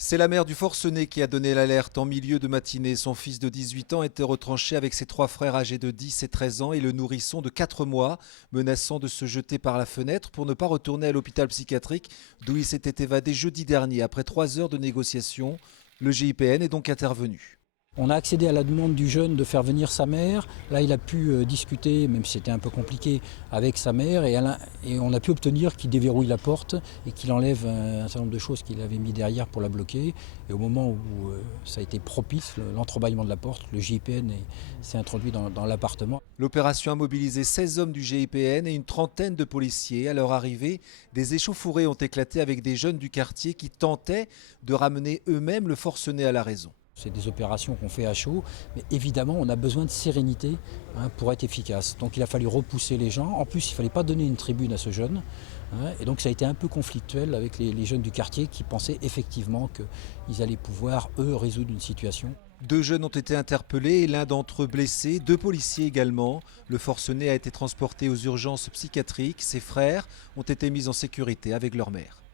C'est la mère du forcené qui a donné l'alerte en milieu de matinée. Son fils de 18 ans était retranché avec ses trois frères âgés de 10 et 13 ans et le nourrisson de 4 mois, menaçant de se jeter par la fenêtre pour ne pas retourner à l'hôpital psychiatrique d'où il s'était évadé jeudi dernier après 3 heures de négociations. Le GIPN est donc intervenu. On a accédé à la demande du jeune de faire venir sa mère. Là, il a pu discuter, même si c'était un peu compliqué, avec sa mère. Et on a pu obtenir qu'il déverrouille la porte et qu'il enlève un certain nombre de choses qu'il avait mis derrière pour la bloquer. Et au moment où ça a été propice, l'entrebâillement de la porte, le GIPN s'est introduit dans l'appartement. L'opération a mobilisé 16 hommes du GIPN et une trentaine de policiers. À leur arrivée, des échauffourées ont éclaté avec des jeunes du quartier qui tentaient de ramener eux-mêmes le forcené à la raison. C'est des opérations qu'on fait à chaud, mais évidemment on a besoin de sérénité pour être efficace. Donc il a fallu repousser les gens. En plus il ne fallait pas donner une tribune à ce jeune. Et donc ça a été un peu conflictuel avec les jeunes du quartier qui pensaient effectivement qu'ils allaient pouvoir, eux, résoudre une situation. 2 jeunes ont été interpellés et l'un d'entre eux blessé, 2 policiers également. Le forcené a été transporté aux urgences psychiatriques. Ses frères ont été mis en sécurité avec leur mère.